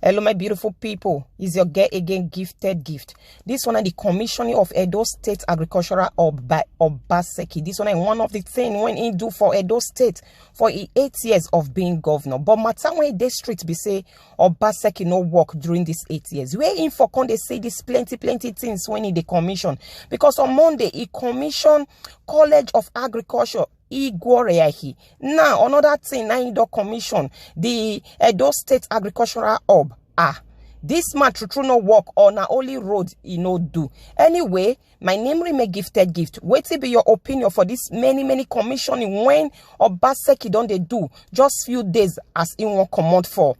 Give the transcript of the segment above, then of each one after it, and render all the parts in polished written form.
Hello, my beautiful people. Is your girl again gifted gift? This one is the commissioning of Edo State Agricultural Hub by Obaseki. This one is one of the things when he do for Edo State for 8 years of being governor. But matter when they street be say Obaseki no work during these 8 years. Where in for they say this plenty things when he the commission. Because on Monday he commissioned College of Agriculture. Now another thing now the commission the Edo State Agricultural Hub. This man true no work on a only road he no do. Anyway, my name remain gifted gift. Wait to be your opinion for this many commissioning when Obaseki don't they do just few days as in one command for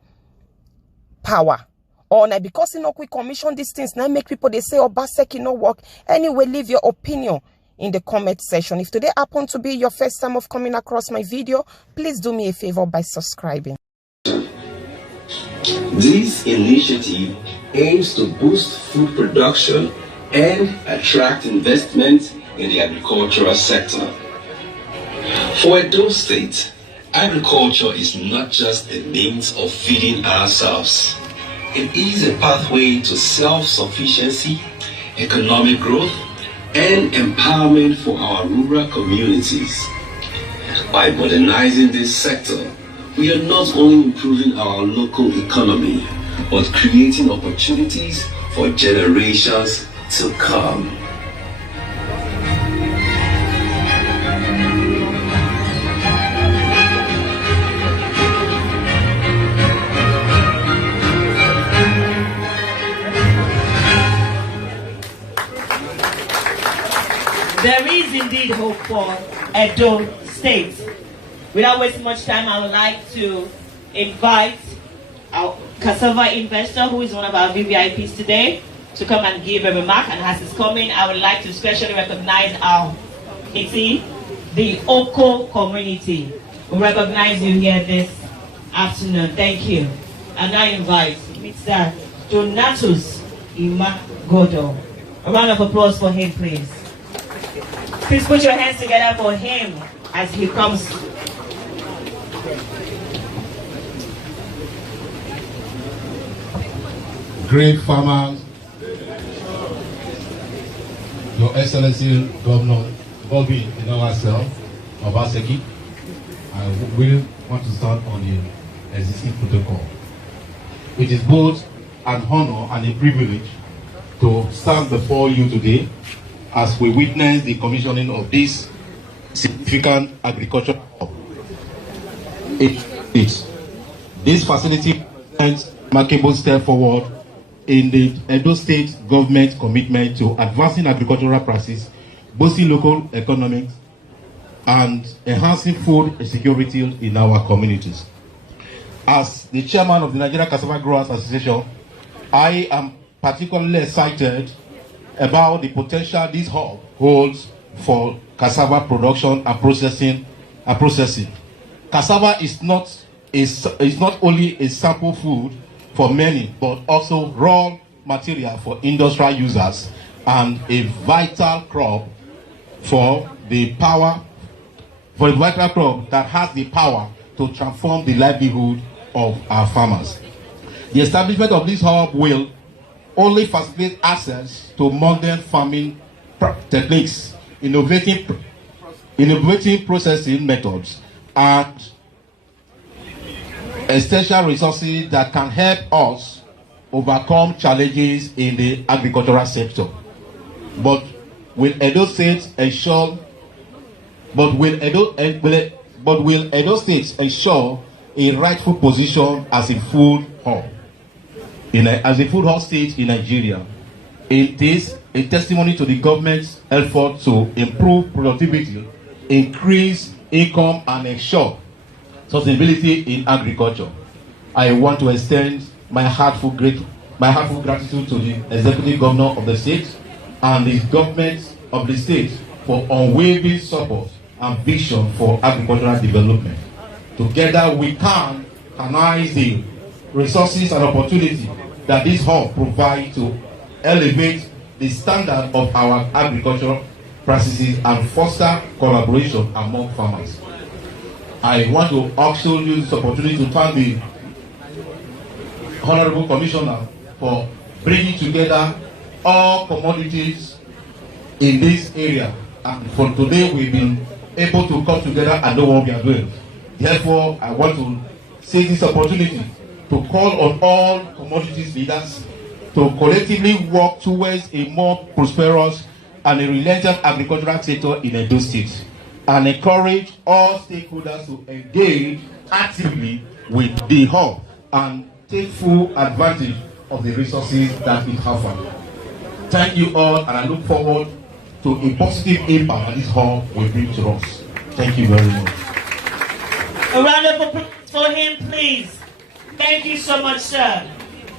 power. Or now because you know we commission these things now make people they say Obaseki no work. Anyway, leave your opinion in the comment section. If today happen to be your first time of coming across my video, please do me a favor by subscribing. This initiative aims to boost food production and attract investment in the agricultural sector. For Edo State, agriculture is not just a means of feeding ourselves. It is a pathway to self-sufficiency, economic growth, and empowerment for our rural communities. By modernizing this sector, we are not only improving our local economy, but creating opportunities for generations to come. There is indeed hope for Edo State. Without wasting much time, I would like to invite our cassava investor, who is one of our VVIPs today, to come and give a remark. And as he's coming, I would like to specially recognize our Iti, the Oko community. We recognize you here this afternoon. Thank you. And I invite Mr. Donatus Imagodo. A round of applause for him, please. Please put your hands together for him as he comes. Great farmers, Your Excellency Governor Bobby in ourselves, Obaseki, I will want to start on the existing protocol. It is both an honor and a privilege to stand before you today as we witness the commissioning of this significant agricultural hub. This facility represents a remarkable step forward in the Edo State government commitment to advancing agricultural practices, boosting local economics, and enhancing food security in our communities. As the chairman of the Nigeria Cassava Growers Association, I am particularly excited about the potential this hub holds for cassava production and processing. Cassava is not only a sample food for many, but also raw material for industrial users and a vital crop that has the power to transform the livelihood of our farmers. The establishment of this hub will only facilitate access to modern farming techniques, innovative processing methods, and essential resources that can help us overcome challenges in the agricultural sector. But will Edo State ensure a rightful position as a food hub? As a food hub state in Nigeria, it is a testimony to the government's effort to improve productivity, increase income, and ensure sustainability in agriculture. I want to extend my heartful gratitude to the executive governor of the state and the government of the state for unwavering support and vision for agricultural development. Together we can harness the resources and opportunities that this hub provides to elevate the standard of our agricultural practices and foster collaboration among farmers. I want to also use this opportunity to thank the Honorable Commissioner, for bringing together all commodities in this area. And for today, we've been able to come together and know what we are doing. Therefore, I want to seize this opportunity to call on all commodities leaders to collectively work towards a more prosperous and a resilient agricultural sector in Edo State, and encourage all stakeholders to engage actively with the hub and take full advantage of the resources that it offers. Thank you all, and I look forward to a positive impact that this hub will bring to us. Thank you very much. A round of applause for him, please. Thank you so much, sir.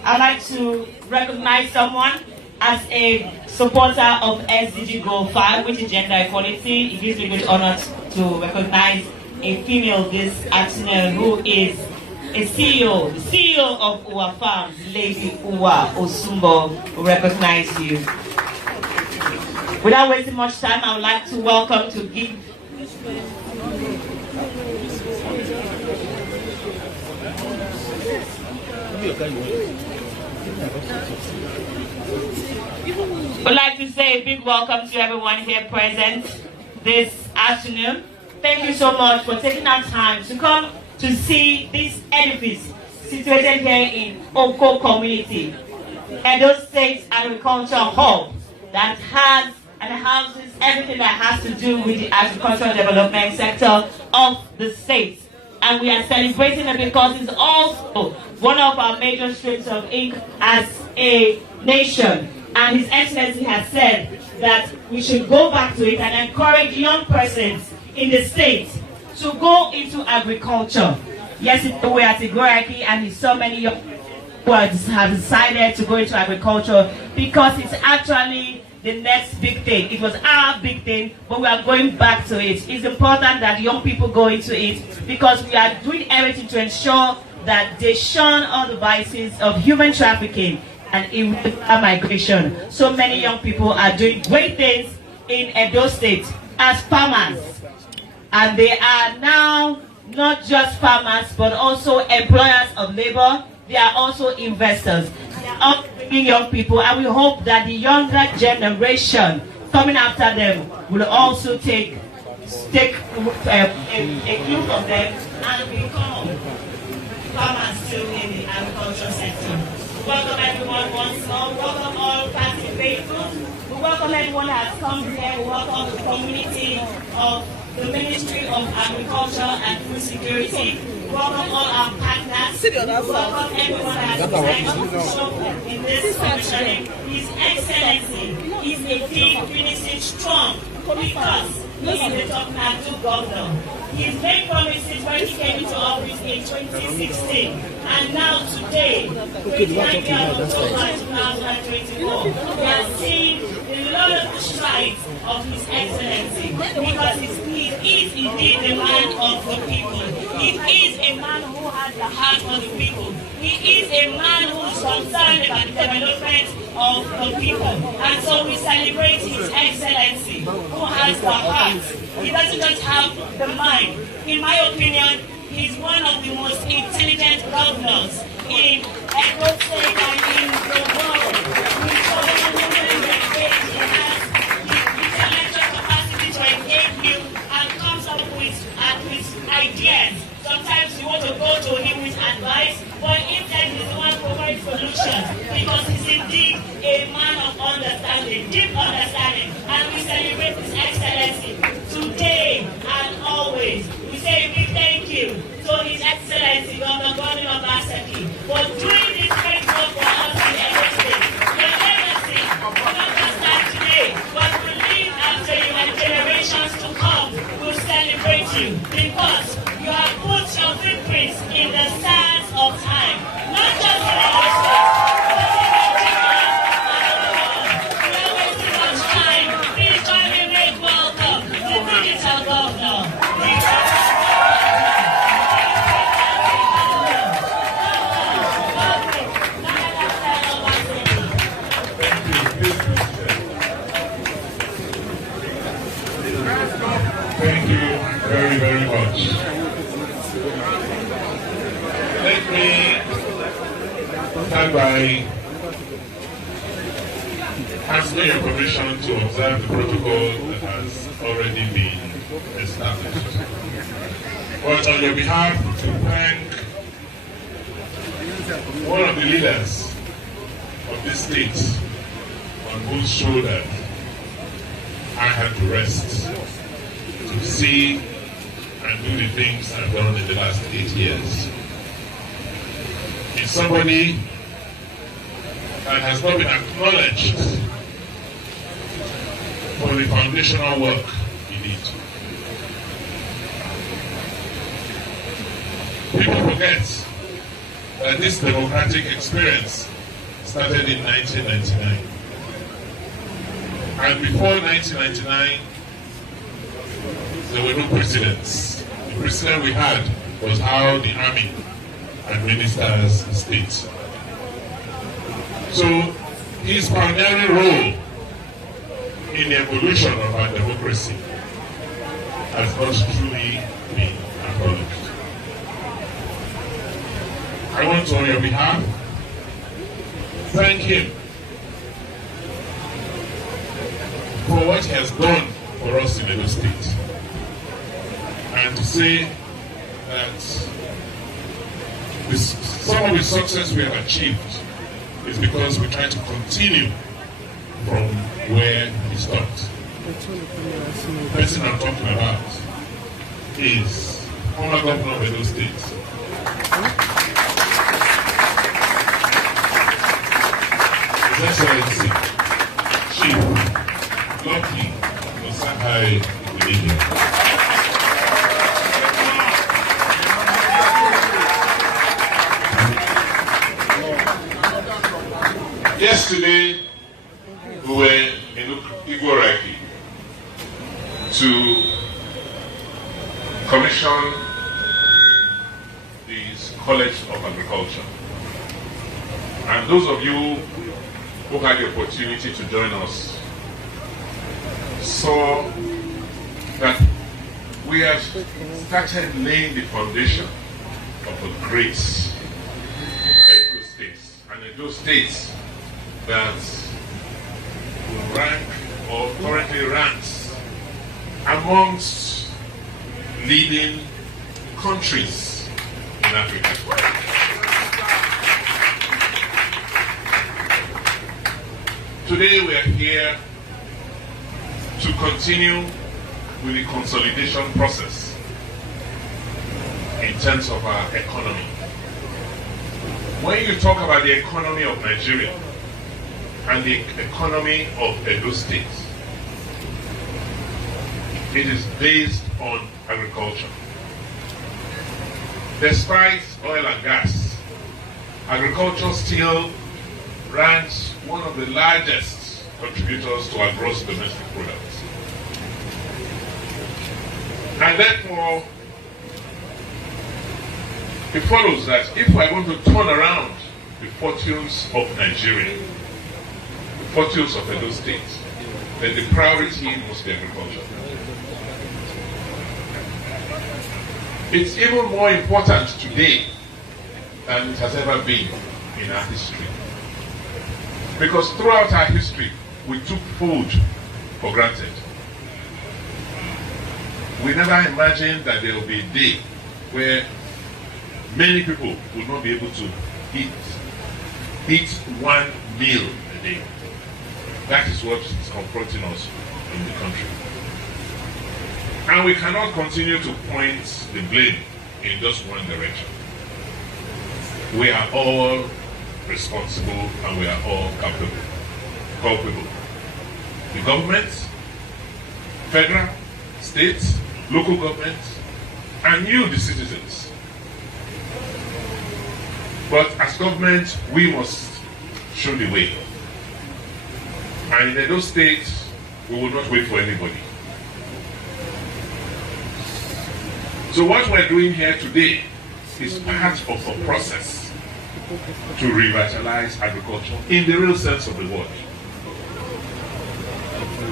I'd like to recognize someone as a supporter of SDG Goal 5, which is gender equality. It gives me great honor to recognize a female this afternoon who is a CEO, the CEO of Uwa Farms, Lady Uwa Osumbo, will recognize you. Without wasting much time, I would like to welcome to give I'd like to say a big welcome to everyone here present this afternoon. Thank you so much for taking our time to come to see this edifice situated here in Oko community, Edo State Agriculture Hub, that has and houses everything that has to do with the agricultural development sector of the state. And we are celebrating it because it's also one of our major streams of income as a nation. And His Excellency has said that we should go back to it and encourage young persons in the state to go into agriculture. Yes, we are at Igoraki, and so many young people have decided to go into agriculture because it's actually the next big thing. It was our big thing, but we are going back to it. It's important that young people go into it because we are doing everything to ensure that they shun all the vices of human trafficking and illegal migration. So many young people are doing great things in Edo State as farmers. And they are now not just farmers, but also employers of labor. They are also investors. They are all bringing young people, and we hope that the younger generation coming after them will also take a clue from them and become farmers too in the agricultural sector. Welcome everyone once more. Welcome all party faithful. We welcome everyone that has come here. We welcome the community of the Ministry of Agriculture and Food Security. Welcome all our partners. Welcome everyone that has decided to show up in this commissioning. His Excellency is a team finishing strong because he is the top governor. His main promises when he came into office in 2016, and now today, 29th of October 2024, we are seeing the lot of strides of His Excellency because he is indeed the man of the people. He is a man who has the heart of the people. He is a man who is concerned about the development of the people. And so we celebrate His Excellency, who has the heart. He doesn't just have the mind. In my opinion, he's one of the most intelligent governors in Edo State and in the world. He's someone who can engage. He has the intellectual capacity to engage you and comes up with ideas. Sometimes you want to go to him with advice, but instead he's the one providing solutions because he's indeed a man of understanding, deep understanding, and we celebrate His Excellency today and always. We say a big thank you to His Excellency, Governor Obaseki, for doing this great work for us in Edo State. Your legacy will not just start today, but will live after you and generations to come. We'll celebrate you because you have put your footprints in the sands of time, not just in Edo State, but in Nigeria and the world. Without wasting much time, please join me in a welcome to the digital governor. start by asking your permission to observe the protocol that has already been established. But on your behalf, to thank one of the leaders of this state on whose shoulders I had to rest to see and do the things I've done in the last 8 years. It's somebody that has not been acknowledged for the foundational work he did. People forget that this democratic experience started in 1999. And before 1999, there were no precedents. The precedent we had was how the army administers the state. So his pioneering role in the evolution of our democracy has not truly been acknowledged. I want to, on your behalf, thank him for what he has done for us in Edo State, and to say that some of the success we have achieved is because we try to continue from where we stopped. The person I'm talking about is former governor of Edo State, His Excellency Chief Lucky Osahai Igbinigwe. Yesterday, we were in Igoraki to commission the College of Agriculture. And those of you who had the opportunity to join us saw that we have started laying the foundation of a great Edo States. And Edo States that will rank or currently ranks amongst leading countries in Africa. Today we are here to continue with the consolidation process in terms of our economy. When you talk about the economy of Nigeria and the economy of Edo State, it is based on agriculture. Despite oil and gas, agriculture still ranks one of the largest contributors to our gross domestic product. And therefore, it follows that if we are going to turn around the fortunes of Nigeria, the fortunes of Edo State, then the priority must be agriculture. It's even more important today than it has ever been in our history. Because throughout our history, we took food for granted. We never imagined that there will be a day where many people will not be able to eat one meal a day. That is what is confronting us in the country. And we cannot continue to point the blame in just one direction. We are all responsible and we are all culpable. The government, federal, state, local government, and you, the citizens. But as government, we must show the way. And in Edo State, we will not wait for anybody. So what we're doing here today is part of a process to revitalize agriculture in the real sense of the word.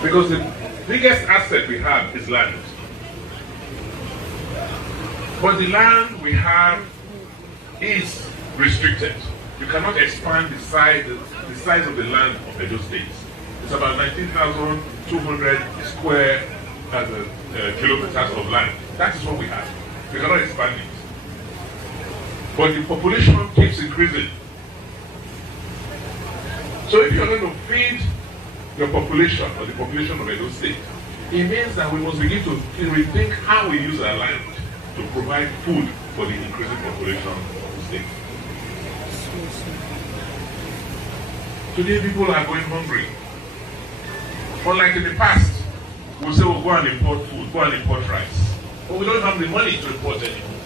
Because the biggest asset we have is land. But the land we have is restricted. You cannot expand the size of the land of Edo State. It's about 19,200 square kilometers of land. That is what we have. We cannot expand it. But the population keeps increasing. So if you're going to feed your population or the population of Edo State, it means that we must begin to rethink how we use our land to provide food for the increasing population of the state. Today people are going hungry. Unlike in the past, we'll say we'll go and import food, go and import rice. But we don't have the money to import anymore.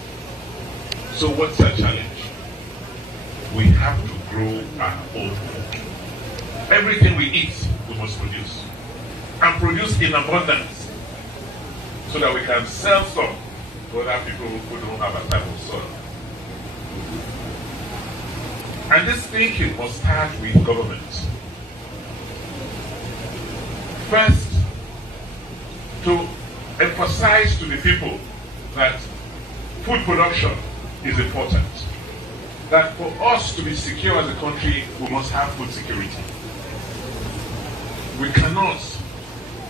So what's our challenge? We have to grow our own food. Everything we eat, we must produce. And produce in abundance. So that we can sell some to other people who don't have a type of soil. And this thinking must start with government. First, to emphasize to the people that food production is important. That for us to be secure as a country, we must have food security. We cannot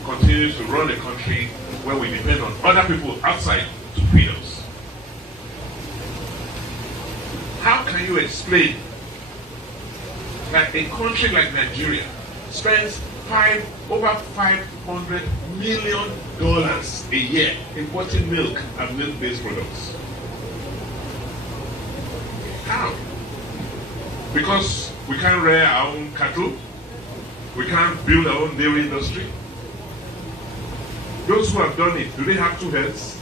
continue to run a country where we depend on other people outside to feed us. How can you explain that a country like Nigeria spends over $500 million a year importing milk and milk-based products? How? Because we can't rear our own cattle, we can't build our own dairy industry. Those who have done it, do they have two heads?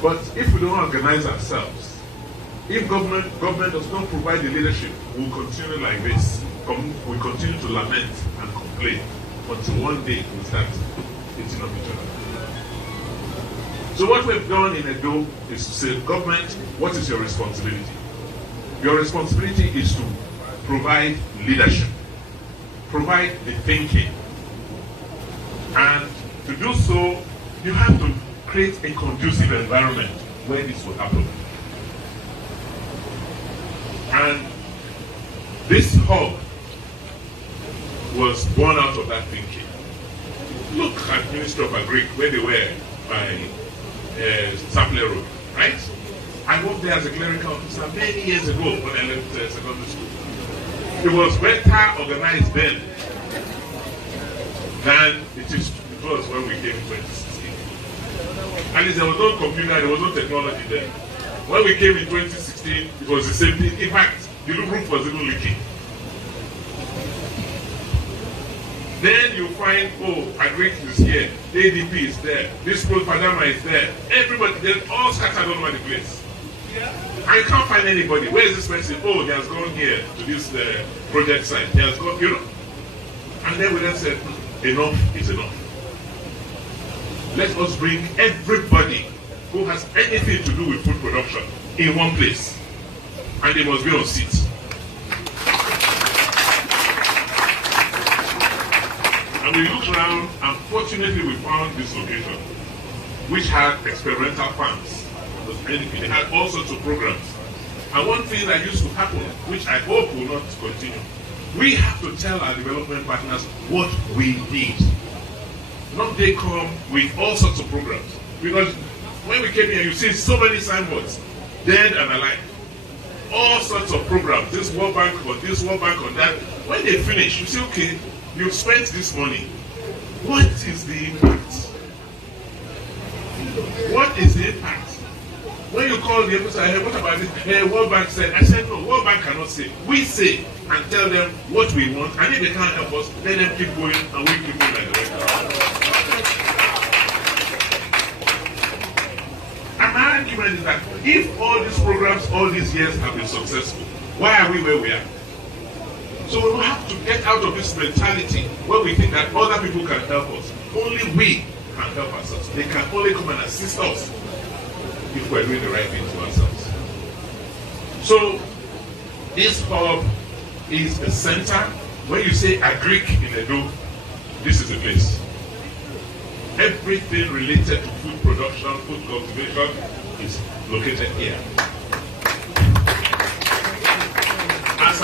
But if we don't organize ourselves, if government does not provide the leadership, we'll continue like this. We'll continue to lament and complain until one day we'll start eating up each other. So what we've done in Edo is to say, government, what is your responsibility? Your responsibility is to provide leadership, provide the thinking. And to do so, you have to create a conducive environment where this will happen. And this hub was born out of that thinking. Look at Ministry of Agric, where they were by Sample Road, right? I worked there as a clerical officer many years ago when I left secondary school. It was better organized then than it was when we came in 2016. At least there was no computer, there was no technology then. When we came in 2016, it was the same thing. In fact, the roof was even leaking. Then you find, oh, Agric is here, ADP is there, this Padama is there. Everybody, they're all scattered all over the place. I can't find anybody. Where is this person? Oh, he has gone here to this project site. He has gone, you know. And then we then said, enough is enough. Let us bring everybody who has anything to do with food production in one place. And they must be on seats. And we looked around, and fortunately we found this location, which had experimental farms. They had all sorts of programs. And one thing that used to happen, which I hope will not continue, we have to tell our development partners what we need. Not they come with all sorts of programs. Because when we came here, you see so many signboards, dead and alive. All sorts of programs, this World Bank on this, World Bank on that. When they finish, you say, okay, you've spent this money. What is the impact? What is the impact? When you call the person, hey, what about this? Hey, World Bank said, I said, no, World Bank cannot say. We say and tell them what we want, and if they can't help us, let them keep going, and we keep going like that. And my argument is that if all these programs, all these years have been successful, why are we where we are? So we will have to get out of this mentality where we think that other people can help us. Only we can help ourselves. They can only come and assist us if we're doing the right thing to ourselves. So this hub is the center. When you say Agric in Edo, this is the place. Everything related to food production, food cultivation is located here.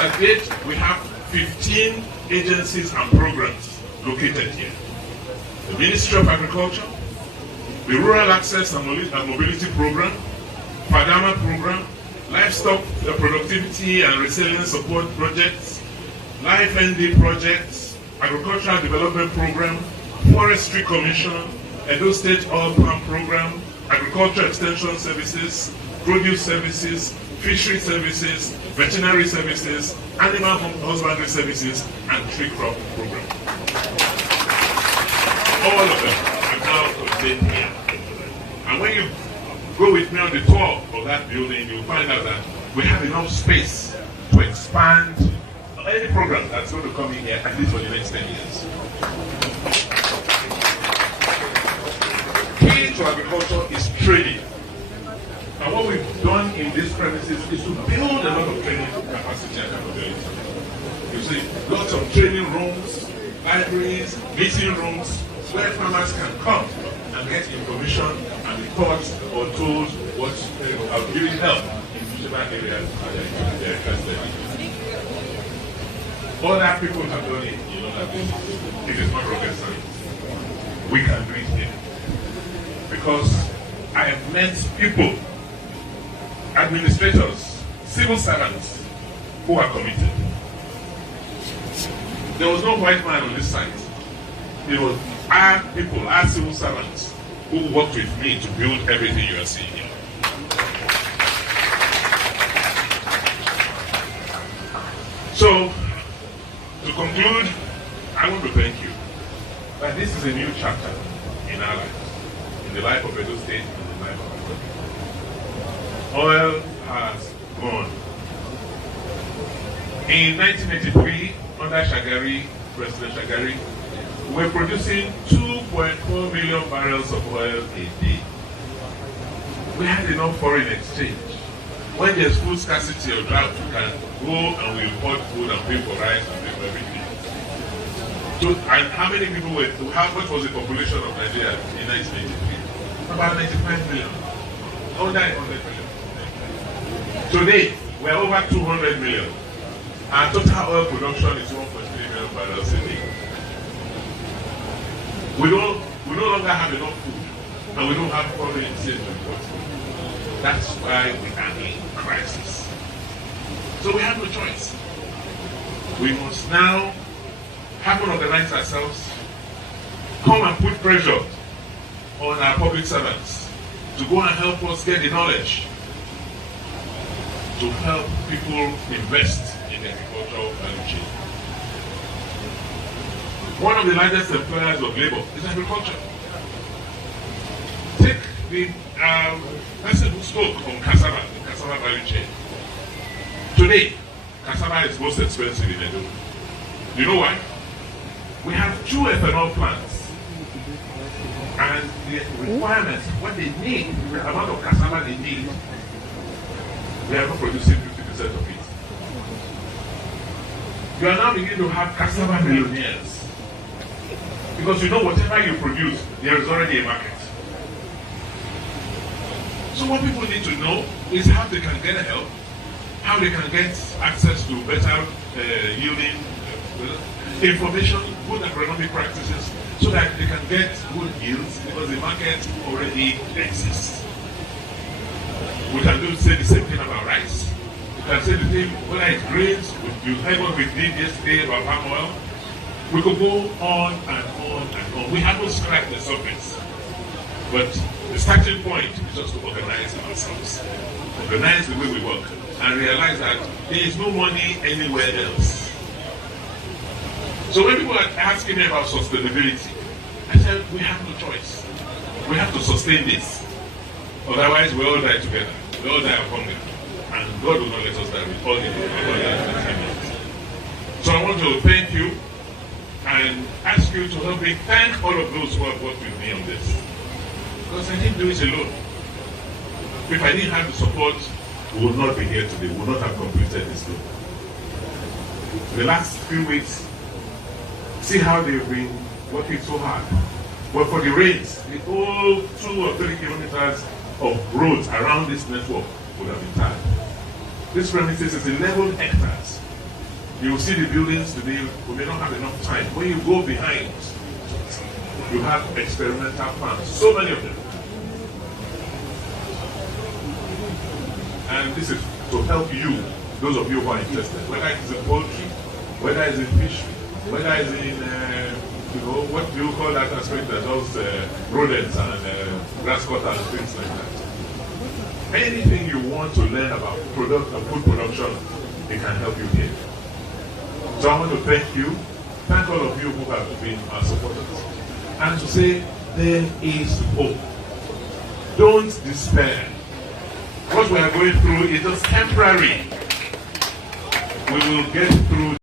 at date, we have 15 agencies and programs located here. The Ministry of Agriculture, the Rural Access and Mobility Program, Fadama Program, Livestock Productivity and Resilience Support Projects, Life ND Projects, Agricultural Development Program, Forestry Commission, Edo State Oil Palm Program, Agriculture Extension Services, Produce Services, Fishery Services, Veterinary Services, Animal Husbandry Services, and Tree Crop Program. All of them are now contained here. And when you go with me on the tour of that building, you'll find out that we have enough space to expand any program that's going to come in here, at least for the next 10 years. Key to agriculture is training. And what we've done in these premises is to build a lot of training capacity and capability. You see, lots of training rooms, libraries, meeting rooms, where farmers can come and get information and be taught or told what are giving help in whichever areas they're interested in. Other people have done it, you know, that it is not rocket science. We can do it here. Because I have met people, administrators, civil servants who are committed. There was no white man on this side. It was our people, our civil servants, who worked with me to build everything you are seeing here. So, to conclude, I want to thank you that this is a new chapter in our lives, in the life of Edo State, and the life of Africa. Oil has gone. In 1983, under Shagari, President Shagari, we were producing 2.4 million barrels of oil a day. We had enough foreign exchange. When there's food scarcity or drought, we can go and we import food and pay for rice and pay for everything. So, and how many people were, what was the population of Nigeria in 1983? About 95 million. Under 100 million. Today, we're over 200 million. Our total oil production is 1.3 million barrels a day. We no longer have enough food, and we don't have foreign exchange to import. That's why we are in crisis. So we have no choice. We must now have to organize ourselves, come and put pressure on our public servants to go and help us get the knowledge to help people invest in the agricultural value chain. One of the largest employers of labor is agriculture. Take the person who spoke on cassava, the cassava value chain. Today, cassava is most expensive in Edo. You know why? We have 2 ethanol plants, and the requirements, what they need, the amount of cassava they need, they are not producing 50% of it. You are now beginning to have cassava millionaires. Because you know whatever you produce, there is already a market. So what people need to know is how they can get help, how they can get access to better yielding information, good agronomic practices, so that they can get good yields because the market already exists. We can say the same thing about rice. We can say the same, whether it's grains, you heard what we did yesterday about palm oil. We could go on and on and on. We haven't scratched the surface. But the starting point is just to organize ourselves. Organize the way we work and realize that there is no money anywhere else. So when people are asking me about sustainability, I said, we have no choice. We have to sustain this. Otherwise, we all die together. We all die of hunger. And God will not let us die with all the So I want to thank you and ask you to help me thank all of those who have worked with me on this. Because I didn't do it alone. If I didn't have the support, we would not be here today. We would not have completed this work. The last few weeks, see how they've been working so hard. But for the rains, the whole 2 or 3 kilometers of roads around this network would have been tied. This premises is 11 hectares. You will see the buildings today, we may not have enough time. When you go behind, you have experimental farms, so many of them. And this is to help you, those of you who are interested, whether it's in poultry, whether it's in fish, whether it's in, what do you call that aspect that those rodents and grass cutters and things like that. Anything you want to learn about food production, it can help you here. So I want to thank all of you who have been our supporters, and to say there is hope. Don't despair. What we are going through is just temporary. We will get through.